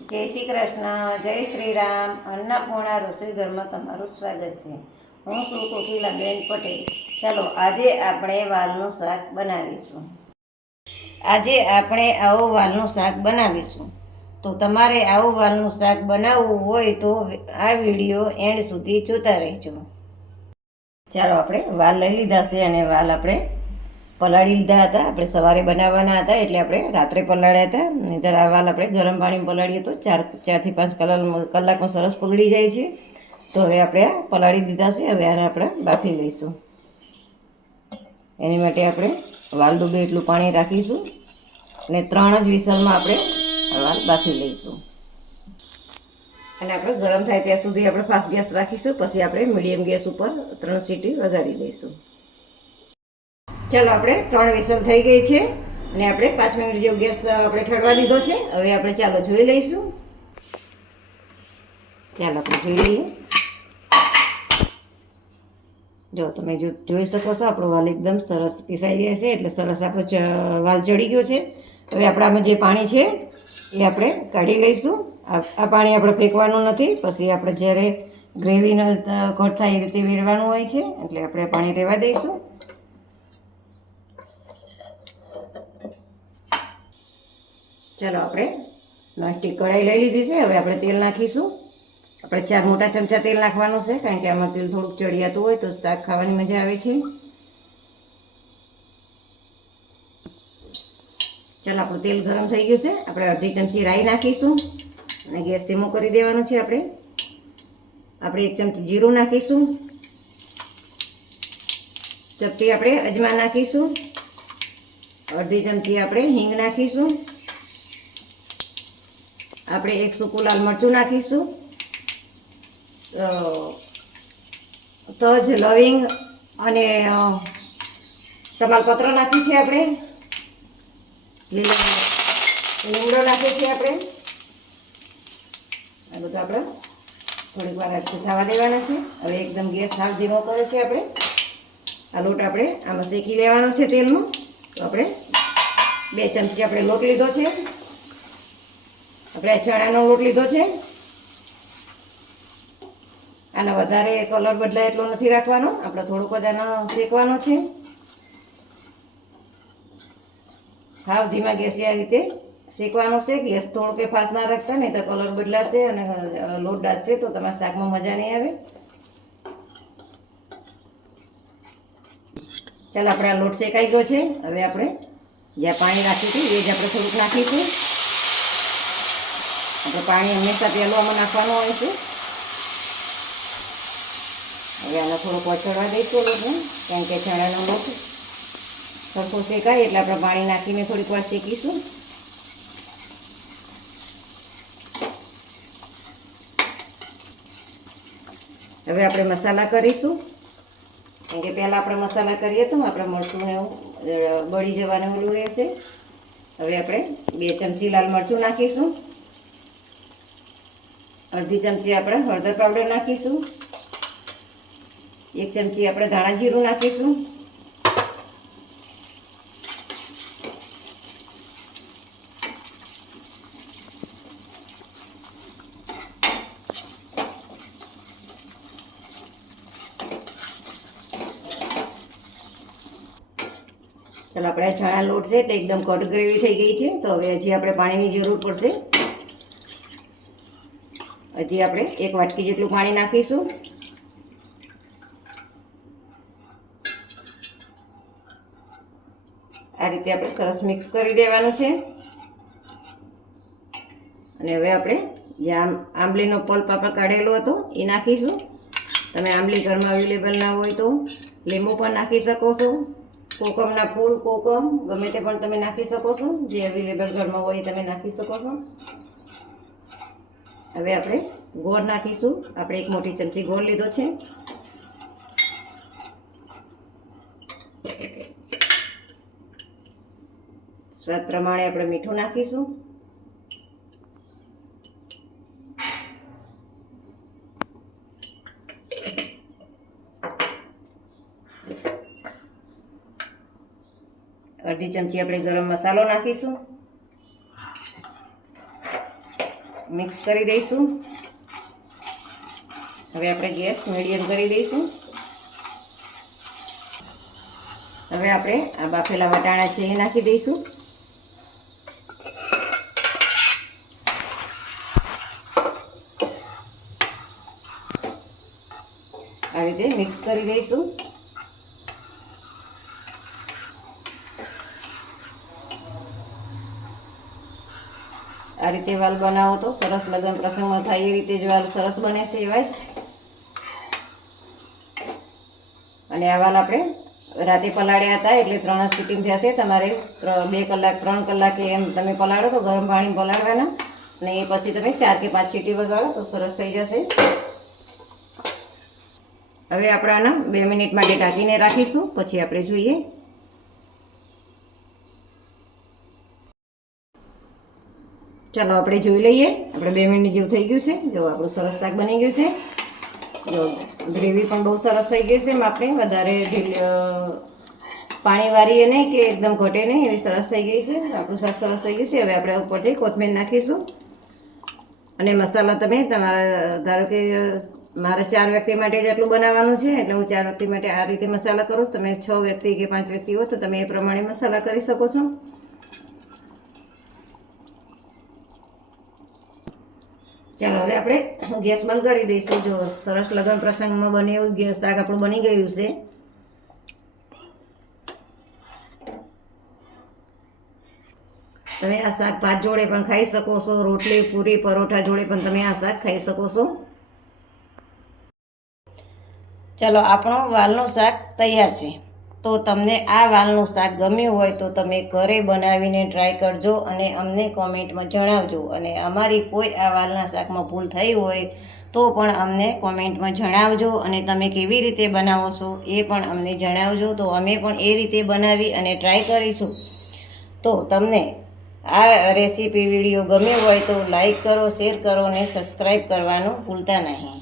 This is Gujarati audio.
જય શ્રી કૃષ્ણ, જય શ્રી રામ અન્નપૂર્ણા રસોઈ ઘરમાં તમારું સ્વાગત છે. હું છું કોકિલાબેન પટેલ. ચાલો, આજે આપણે વાલનું શાક બનાવીશું. આજે આપણે આવું વાલનું શાક બનાવીશું. તો તમારે આવું વાલનું શાક બનાવવું હોય તો આ વીડિયો એન્ડ સુધી જોતા રહેજો. ચાલો, આપણે વાલ લઈ લીધા છે અને વાલ આપણે પલાળી લીધા હતા. આપણે સવારે બનાવવાના હતા એટલે આપણે રાત્રે પલાળ્યા હતા. નહીંતર આ વાલ આપણે ગરમ પાણીમાં પલાળીએ તો ચાર, ચારથી પાંચ કલાક કલાકમાં સરસ પગળી જાય છે. તો હવે આપણે આ પલાળી દીધા છે. હવે આને આપણે બાફી લઈશું. એની માટે આપણે વાલ ડૂબે એટલું પાણી રાખીશું અને ત્રણ જ વિસલમાં આપણે વાલ બાફી લઈશું. અને આપણે ગરમ થાય ત્યાં સુધી આપણે ફાસ્ટ ગેસ રાખીશું. પછી આપણે મીડિયમ ગેસ ઉપર ત્રણ સીટી વગાડી દઈશું. ચાલો આપણે ત્રણ વિસલ થઈ ગઈ છે અને આપણે પાંચ મિનિટ જેવો ગેસ આપણે ઠરવા દીધો છે. હવે આપણે ચાલો જોઈ લઈશું. ચાલો આપણે જોઈ લઈએ. જો, તમે જો, જોઈ શકો છો, આપણો વાલ એકદમ સરસ પીસાઈ જાય છે, એટલે સરસ આપણો વાલ ચડી ગયો છે. હવે આપણામાં જે પાણી છે, એ આપણે કાઢી લઈશું. આ પાણી આપણે ફેંકવાનું નથી, પછી આપણે જ્યારે ગ્રેવીનો ઘટ થાય એ રીતે વેડવાનું હોય છે, એટલે આપણે પાણી રહેવા દઈશું. ચાલો આપણે નોનસ્ટિક કઢાઈ લઈ લીધી છે. હવે આપણે તેલ નાખીશું. આપણે ચાર મોટા ચમચા તેલ નાખવાનું છે, કારણ કે આમાં તેલ થોડુંક ચડિયાતું હોય તો શાક ખાવાની મજા આવે છે. ચાલો, આપણું તેલ ગરમ થઈ ગયું છે. આપણે અડધી ચમચી રાઈ નાખીશું અને ગેસ ધીમો કરી દેવાનો છે આપણે. આપણે એક ચમચી જીરું નાખીશું. ચપટી આપણે અજમા નાખીશું. અડધી ચમચી આપણે હિંગ નાખીશું. આપણે એક સૂકું લાલ મરચું નાખીશું. તજ, લવિંગ અને તમાલપત્ર નાખ્યું છે આપણે. લીમડો નાખ્યો છે આપણે. આ બધું આપણે થોડીક વાર થવા દેવાના છે. હવે એકદમ ગેસ હાફ ધીમો કર્યો છે આપણે. આ લોટ આપણે આમાં શેકી લેવાનો છે તેલમાં. તો આપણે બે ચમચી આપણે લોટ લીધો છે. આપણે ચણાનો લોટ લીધો છે. આને વધારે કલર બદલાય એટલો નથી રાખવાનો. આપણે થોડુંક જ આનો શેકવાનો છે. હાવ ધીમા ગેસે આ રીતે શેકવાનો છે. ગેસ થોડો કે ફાસ્ટ ના રાખતા, નહીં તો કલર બદલાશે અને લોટ ડાચશે તો તમારા શાકમાં મજા નહીં આવે. ચાલો, આપણે આ લોટ શેકાઈ ગયો છે. હવે આપણે જ્યાં પાણી રાખ્યું હતું એ જ આપણે થોડુંક નાખીશું. આપણે પાણી હંમેશા તેલોમાં નાખવાનું હોય છે. હવે આને થોડુંક વચડવા દઈશું લોટને કેમ કે ચણાનો લોટ સરખો શેકાય એટલે આપણે પાણી નાખીને થોડીક વાર શેકીશું. હવે આપણે મસાલા કરીશું. કેમ કે પહેલાં આપણે મસાલા કરીએ તો આપણે મરચું ને બળી જવાનું ઓલું રહેશે. હવે આપણે બે ચમચી લાલ મરચું નાખીશું. અડધી ચમચી આપણે હળદર પાવડર નાખીશું. એક ચમચી આપણે ધાણા જીરું નાખીશું. ચાલો, આપણે ચણા લોટ છે એટલે એકદમ કટ ગ્રેવી થઈ ગઈ છે. તો હવે હજી આપણે પાણીની જરૂર પડશે. હજી આપણે એક વાટકી જેટલું પાણી નાખીશું. આ રીતે આપણે સરસ મિક્સ કરી દેવાનું છે. અને હવે આપણે જે આમ આંબલીનો પલ્પ આપણે કાઢેલો હતો, એ નાખીશું. તમે આંબલી ઘરમાં અવેલેબલ ના હોય તો લીંબુ પણ નાખી શકો છો. કોકમના ફૂલ, કોકમ, ગમે તે પણ તમે નાખી શકો છો. જે અવેલેબલ ઘરમાં હોય તમે નાખી શકો છો. હવે આપણે ગોળ નાખીશું. આપણે એક મોટી ચમચી ગોળ લીધો છે. સ્વાદ પ્રમાણે આપણે મીઠું નાખીશું. અડધી ચમચી આપણે ગરમ મસાલો નાખીશું. મિક્સ કરી દઈશું. હવે આપણે ગેસ મીડિયમ કરી દઈશું. હવે આપણે આ બાફેલા વટાણા છે એ નાખી દઈશું. આ રીતે મિક્સ કરી દઈશું. આ રીતે વાલ બનાવો તો સરસ લગ્ન પ્રસંગમાં થાય એ રીતે જ વાલ સરસ બને છે એવા જ. અને આ વાલ આપણે રાતે પલાળ્યા હતા એટલે ત્રણ જ સિટિંગ થશે તમારે બે કલાક, ત્રણ કલાકે એમ તમે પલાળો તો ગરમ પાણી પલાળવાના. અને એ પછી તમે ચાર કે પાંચ સીટી વગાડો તો સરસ થઈ જશે. હવે આપણે આના બે મિનિટ માટે ઢાંકીને રાખીશું. પછી આપણે જોઈએ ચાલો આપણે જોઈ લઈએ. આપણે બે મિનિટ જેવું થઈ ગયું છે. જો આપણું સરસ શાક બની ગયું છે. જો ગ્રેવી પણ બહુ સરસ થઈ ગઈ છે. માપની વધારે પાણી વારીએ નહીં કે એકદમ ઘટે નહીં. એવી સરસ થઈ ગઈ છે. આપણું શાક સરસ થઈ ગયું છે. હવે આપણે ઉપરથી કોથમીર નાખીશું. અને મસાલા તમે તમારા, ધારો કે મારે ચાર વ્યક્તિ માટે જ આટલું બનાવવાનું છે. એટલે હું ચાર વ્યક્તિ માટે આ રીતે મસાલા કરું તમે છ વ્યક્તિ કે પાંચ વ્યક્તિ હો તો તમે એ પ્રમાણે મસાલા કરી શકો છો. ચાલો, હવે આપણે ગેસ બંધ કરી દઈશું. જો સરસ લગ્ન પ્રસંગમાં બને એવું ગેસ શાક આપણું બની ગયું છે. તમે આ શાક ભાત જોડે પણ ખાઈ શકો છો, રોટલી, પૂરી, પરોઠા જોડે પણ તમે આ શાક ખાઈ શકો છો. ચાલો, આપણો વાલનું શાક તૈયાર છે. તો તમને આ વાલનું શાક ગમ્યું હોય તો તમે ઘરે બનાવીને ટ્રાય કરજો અને અમને કોમેન્ટમાં જણાવજો. અને અમારી કોઈ આ વાલના શાકમાં ભૂલ થઈ હોય તો પણ અમને કોમેન્ટમાં જણાવજો અને તમે કેવી રીતે બનાવો છો એ પણ અમને જણાવજો. તો અમે પણ એ રીતે બનાવી અને ટ્રાય કરીશું. તો તમને આ રેસીપી વીડિયો ગમ્યો હોય તો લાઈક કરો શેર કરો અને સબસ્ક્રાઈબ કરવાનું ભૂલતા નહીં.